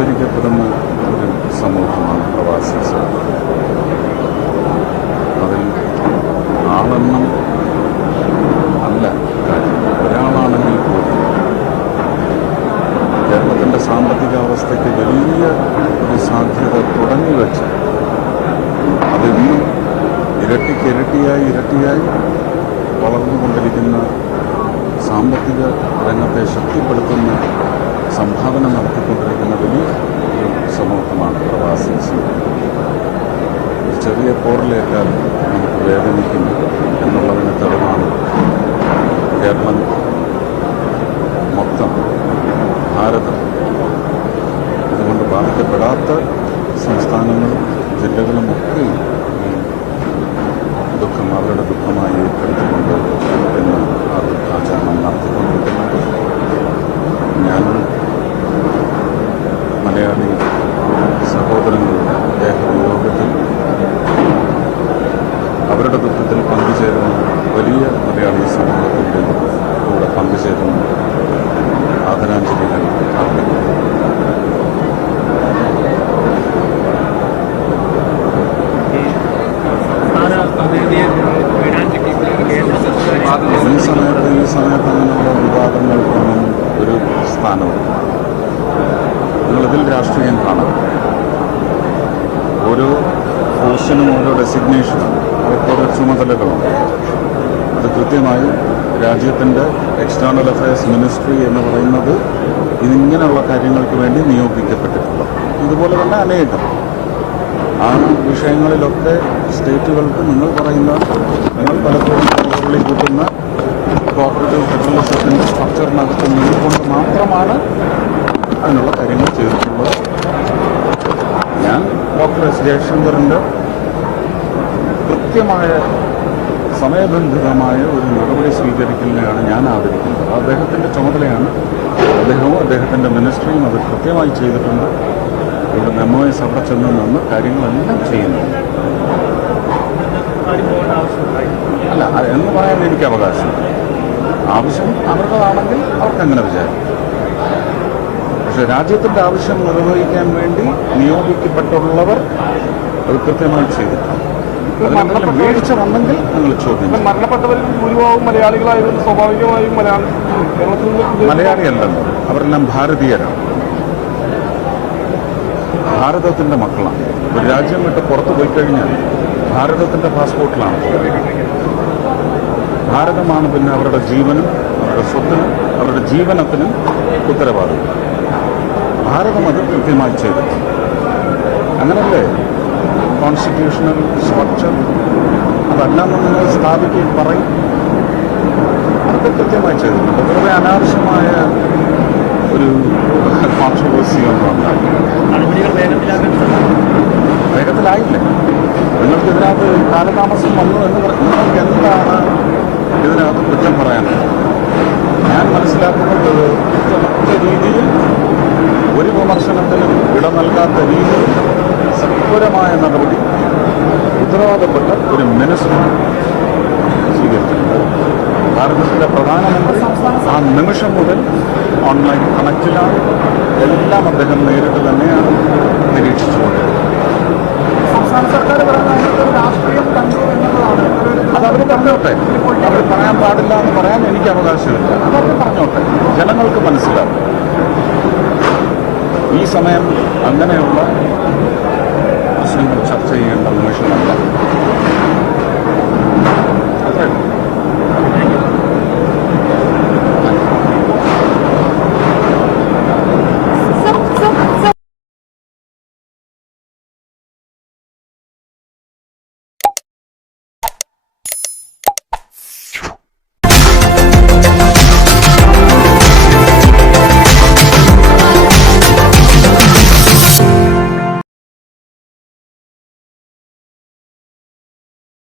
ആദരിക്കപ്പെടുന്ന ഒരു സമൂഹമാണ് പ്രവാസി സമൂഹം അതിൽ ആളെണ്ണം അല്ല. കാര്യം ഒരാളാണെങ്കിൽ പോലും കേരളത്തിന്റെ സാമ്പത്തിക അവസ്ഥയ്ക്ക് വലിയ ഒരു സാധ്യത തുടങ്ങി വെച്ച് അതിന്നും ഇരട്ടിക്ക് ഇരട്ടിയായി ഇരട്ടിയായി വളർന്നുകൊണ്ടിരിക്കുന്ന സാമ്പത്തിക രംഗത്തെ ശക്തിപ്പെടുത്തുന്ന സംഭാവന നടത്തിക്കൊണ്ടിരിക്കുന്ന വലിയ ഒരു സമൂഹമാണ് പ്രവാസി ചെറിയ പോറിലേക്കാൾ നമുക്ക് വേദനിക്കുന്നു എന്നുള്ളതിന് തെളിവാണ് കേരളം മൊത്തം ഭാരതം. അതുകൊണ്ട് ബാധിക്കപ്പെടാത്ത സംസ്ഥാനങ്ങളും അവരുടെ ദുഃഖത്തിൽ പങ്കുചേരുന്ന വലിയ മലയാളി സമൂഹത്തിന്റെ കൂടെ പങ്കുചേരുന്ന ആദരാഞ്ജലികൾ അർപ്പിക്കുന്നു ഈ സമയത്ത് ഈ സമയത്ത് അങ്ങനെയുള്ള വിവാദങ്ങൾക്കൊന്നും ഒരു സ്ഥാനവും. നിങ്ങളിതിൽ രാഷ്ട്രീയം കാണാം ഓരോ പോസ്റ്റിനും ഓരോ ഡെസിഗ്നേഷനും ഓരോ ചുമതലകളുണ്ട് അത് കൃത്യമായി രാജ്യത്തിന്റെ എക്സ്റ്റേണൽ അഫയേഴ്സ് മിനിസ്ട്രി എന്ന് പറയുന്നത് ഇതിങ്ങനെയുള്ള കാര്യങ്ങൾക്ക് വേണ്ടി നിയോഗിക്കപ്പെട്ടിട്ടുള്ളത് ഇതുപോലെ തന്നെ അനേകം ആ വിഷയങ്ങളിലൊക്കെ സ്റ്റേറ്റുകൾക്ക് നിങ്ങൾ പറയുന്ന നിങ്ങൾ പലപ്പോഴും പുള്ളി കൂട്ടുന്ന കോപ്പറേറ്റീവ് ഫെഡറലിസത്തിന്റെ സ്ട്രക്ചറിനകത്ത് നിന്നുകൊണ്ട് മാത്രമാണ് അതിനുള്ള കാര്യങ്ങൾ ചെയ്തിട്ടുള്ളത്. ഞാൻ ഡോക്ടർ എസ് ജയശങ്കറിന്റെ കൃത്യമായ സമയബന്ധിതമായ ഒരു നടപടി സ്വീകരിക്കലിനെയാണ് ഞാൻ ആദരിക്കുന്നത് അദ്ദേഹത്തിന്റെ ചുമതലയാണ് അദ്ദേഹവും അദ്ദേഹത്തിന്റെ മിനിസ്ട്രിയും അത് കൃത്യമായി ചെയ്തിട്ടുണ്ട്. ഇവിടെ മെമ്മോയിസ് അവിടെ ചെന്ന് നിന്ന് കാര്യങ്ങളെല്ലാം ചെയ്യുന്നു. അല്ല എന്ന് പറയാൻ എനിക്ക് അവകാശം. ആവശ്യം അവരുടേതാണെങ്കിൽ അവർക്ക് അങ്ങനെ വിചാരിക്കും. പക്ഷെ രാജ്യത്തിന്റെ ആവശ്യം നിർവഹിക്കാൻ വേണ്ടി നിയോഗിക്കപ്പെട്ടുള്ളവർ അത് കൃത്യമായി ചെയ്തിട്ടുണ്ട്. വീഴ്ച വന്നെങ്കിൽ നിങ്ങൾ ചോദ്യം മരണപ്പെട്ടവരിൽ ഭൂരിഭാഗവും മലയാളികളായിരുന്നു സ്വാഭാവികമായും മലയാളി കേരളത്തിൽ മലയാളിയല്ലല്ലോ. അവരെല്ലാം ഭാരതീയരാണ്. ഭാരതത്തിന്റെ മക്കളാണ്. ഒരു രാജ്യം വിട്ട് പുറത്തു പോയി കഴിഞ്ഞാൽ ഭാരതത്തിന്റെ പാസ്പോർട്ടിലാണ്. ഭാരതമാണ് പിന്നെ അവരുടെ ജീവനും അവരുടെ സ്വത്തിനും അവരുടെ ജീവനത്തിനും ഉത്തരവാദിത്വം. ഭാരതം അത് കൃത്യമായി ചെയ്തിട്ടുണ്ട് അങ്ങനല്ലേ? കോൺസ്റ്റിറ്റ്യൂഷണൽ സ്ട്രക്ചർ അതെല്ലാം നമ്മൾ സ്ഥാപിക്കുകയും പറയും. അതൊക്കെ കൃത്യമായി ചെയ്തിട്ടുണ്ട്. വെറുതെ അനാവശ്യമായ ഒരു കോൺട്രവേഴ്സി ഒന്നും ഉണ്ടാക്കി നടപടികൾ വേഗത്തിലാക്കാൻ വേഗത്തിലായില്ലേ. നിങ്ങൾക്ക് ഇതിനകത്ത് കാലതാമസം വന്നു എന്ന് നിങ്ങൾക്ക് എന്താണ് ഇതിനകത്ത് കുറ്റം പറയാനുള്ളത് ഞാൻ മനസ്സിലാക്കുന്നത് കൃത്യമായ രീതിയിൽ ഒരു വിമർശനത്തിനും ഇട നൽകാത്ത രീതിയിൽ സത്വരമായ നടപടി ഉത്തരവാദപ്പെട്ട ഒരു മിനിസ്റ്റർ സ്വീകരിച്ചിട്ടുണ്ട്. ഭാരതത്തിലെ പ്രധാനമന്ത്രി ആ നിമിഷം മുതൽ ഓൺലൈൻ കണക്റ്റിലാണ് എല്ലാം അദ്ദേഹം നേരിട്ട് തന്നെയാണ് നിരീക്ഷിച്ചുകൊണ്ടത് സംസ്ഥാന സർക്കാർ രാഷ്ട്രീയം കണ്ടു എന്നുള്ളതാണ്. പറഞ്ഞോട്ടെ. അവർ പറയാൻ പാടില്ല എന്ന് പറയാൻ എനിക്ക് അവകാശമില്ല. അതവർ പറഞ്ഞോട്ടെ. ജനങ്ങൾക്ക് മനസ്സിലാവും. ഈ സമയം അങ്ങനെയുള്ള 辛苦자这에의한방법 이.